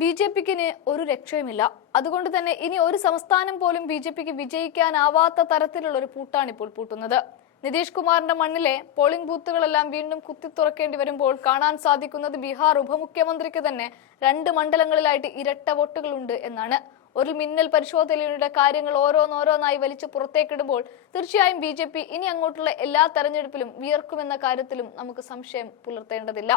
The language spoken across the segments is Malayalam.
ബി ജെ പിക്കിന് ഒരു രക്ഷയുമില്ല. അതുകൊണ്ട് തന്നെ ഇനി ഒരു സംസ്ഥാനം പോലും ബി ജെ പിക്ക് വിജയിക്കാനാവാത്ത തരത്തിലുള്ള ഒരു പൂട്ടാണ് ഇപ്പോൾ പൂട്ടുന്നത്. നിതീഷ് കുമാറിന്റെ മണ്ണിലെ പോളിംഗ് ബൂത്തുകളെല്ലാം വീണ്ടും കുത്തി തുറക്കേണ്ടി വരുമ്പോൾ കാണാൻ സാധിക്കുന്നത് ബീഹാർ ഉപമുഖ്യമന്ത്രിക്ക് തന്നെ രണ്ട് മണ്ഡലങ്ങളിലായിട്ട് ഇരട്ട വോട്ടുകളുണ്ട് എന്നാണ്. ഒരു മിന്നൽ പരിശോധനയുടെ കാര്യങ്ങൾ ഓരോന്നോരോന്നായി വലിച്ചു പുറത്തേക്കിടുമ്പോൾ തീർച്ചയായും ബി ജെ പി ഇനി അങ്ങോട്ടുള്ള എല്ലാ തെരഞ്ഞെടുപ്പിലും വിയർക്കുമെന്ന കാര്യത്തിലും നമുക്ക് സംശയം പുലർത്തേണ്ടതില്ല.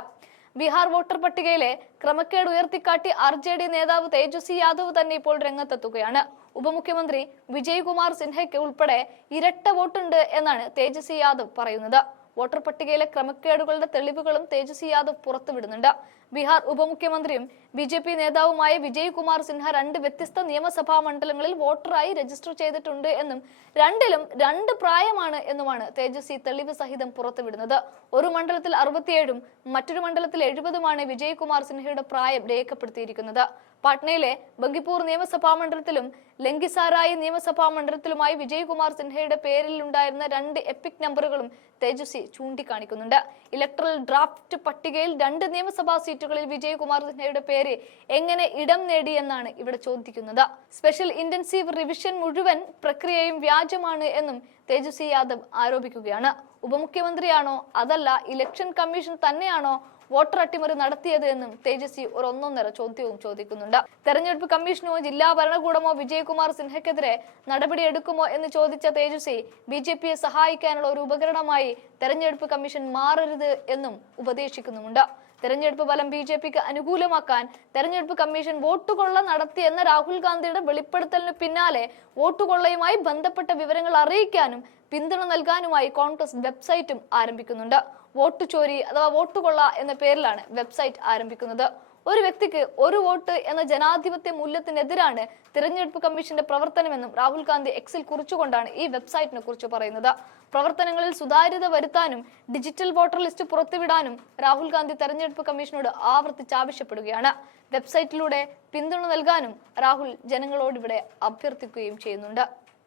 ബീഹാർ വോട്ടർ പട്ടികയിലെ ക്രമക്കേട് ഉയർത്തിക്കാട്ടി ആർ ജെ ഡി നേതാവ് തേജസ്വി യാദവ് തന്നെ ഇപ്പോൾ രംഗത്തെത്തുകയാണ്. ഉപമുഖ്യമന്ത്രി വിജയ്കുമാർ സിൻഹയ്ക്ക് ഉൾപ്പെടെ ഇരട്ട വോട്ടുണ്ട് എന്നാണ് തേജസ്വി യാദവ് പറയുന്നത്. വോട്ടർ പട്ടികയിലെ ക്രമക്കേടുകളുടെ തെളിവുകളും തേജസ്വി യാദവ് പുറത്തുവിടുന്നുണ്ട്. ബീഹാർ ഉപമുഖ്യമന്ത്രിയും ബി ജെ പി നേതാവുമായ വിജയ് കുമാർ സിൻഹ രണ്ട് വ്യത്യസ്ത നിയമസഭാ മണ്ഡലങ്ങളിൽ വോട്ടറായി രജിസ്റ്റർ ചെയ്തിട്ടുണ്ട് എന്നും രണ്ടിലും രണ്ട് പ്രായമാണ് എന്നുമാണ് തേജസ്വി തെളിവ് സഹിതം പുറത്തുവിടുന്നത്. ഒരു മണ്ഡലത്തിൽ അറുപത്തിയേഴും മറ്റൊരു മണ്ഡലത്തിൽ എഴുപതുമാണ് വിജയ് കുമാർ സിൻഹയുടെ പ്രായം രേഖപ്പെടുത്തിയിരിക്കുന്നത്. പാട്നയിലെ ബങ്കിപ്പൂർ നിയമസഭാ മണ്ഡലത്തിലും ലങ്കിസാരായി നിയമസഭാ മണ്ഡലത്തിലുമായി വിജയ്കുമാർ സിൻഹയുടെ പേരിൽ ഉണ്ടായിരുന്ന രണ്ട് എപ്പിക് നമ്പറുകളും തേജസ്വി ചൂണ്ടിക്കാണിക്കുന്നുണ്ട്. ഇലക്ട്രൽ ഡ്രാഫ്റ്റ് പട്ടികയിൽ രണ്ട് നിയമസഭാ സീറ്റുകളിൽ വിജയകുമാർ സിൻഹയുടെ പേര് എങ്ങനെ ഇടം നേടി എന്നാണ് ഇവിടെ ചോദിക്കുന്നത്. സ്പെഷ്യൽ ഇന്റൻസീവ് റിവിഷൻ മുഴുവൻ പ്രക്രിയയും വ്യാജമാണ് എന്നും തേജസ്വി യാദവ് ആരോപിക്കുകയാണ്. ഉപമുഖ്യമന്ത്രിയാണോ അതല്ല ഇലക്ഷൻ കമ്മീഷൻ തന്നെയാണോ വോട്ടർ അട്ടിമറി നടത്തിയത് എന്നും തേജസ്വി ഒരു ഒന്നൊന്നര ചോദ്യവും ചോദിക്കുന്നുണ്ട്. തെരഞ്ഞെടുപ്പ് കമ്മീഷനോ ജില്ലാ ഭരണകൂടമോ വിജയകുമാർ സിൻഹയ്ക്കെതിരെ നടപടിയെടുക്കുമോ എന്ന് ചോദിച്ച തേജസ്വി ബി ജെ പിയെ സഹായിക്കാനുള്ള ഒരു ഉപകരണമായി തെരഞ്ഞെടുപ്പ് കമ്മീഷൻ മാറരുത് എന്നും ഉപദേശിക്കുന്നുമുണ്ട്. തെരഞ്ഞെടുപ്പ് ഫലം ബി ജെ പിക്ക് അനുകൂലമാക്കാൻ തെരഞ്ഞെടുപ്പ് കമ്മീഷൻ വോട്ടുകൊള്ള നടത്തിയെന്ന രാഹുൽ ഗാന്ധിയുടെ വെളിപ്പെടുത്തലിന് പിന്നാലെ വോട്ടുകൊള്ളയുമായി ബന്ധപ്പെട്ട വിവരങ്ങൾ അറിയിക്കാനും പിന്തുണ നൽകാനുമായി കോൺഗ്രസ് വെബ്സൈറ്റും ആരംഭിക്കുന്നുണ്ട്. വോട്ട് ചോരി അഥവാ വോട്ട് കൊള്ള എന്ന പേരിലാണ് വെബ്സൈറ്റ് ആരംഭിക്കുന്നത്. ഒരു വ്യക്തിക്ക് ഒരു വോട്ട് എന്ന ജനാധിപത്യ മൂല്യത്തിനെതിരാണ് തിരഞ്ഞെടുപ്പ് കമ്മീഷന്റെ പ്രവർത്തനമെന്നും രാഹുൽ ഗാന്ധി എക്സിൽ കുറിച്ചുകൊണ്ടാണ് ഈ വെബ്സൈറ്റിനെ കുറിച്ച് പറയുന്നത്. പ്രവർത്തനങ്ങളിൽ സുതാര്യത വരുത്താനും ഡിജിറ്റൽ വോട്ടർ ലിസ്റ്റ് പുറത്തുവിടാനും രാഹുൽ ഗാന്ധി തെരഞ്ഞെടുപ്പ് കമ്മീഷനോട് ആവർത്തിച്ച് ആവശ്യപ്പെടുകയാണ്. വെബ്സൈറ്റിലൂടെ പിന്തുണ നൽകാനും രാഹുൽ ജനങ്ങളോട് ഇവിടെ അഭ്യർത്ഥിക്കുകയും ചെയ്യുന്നുണ്ട്.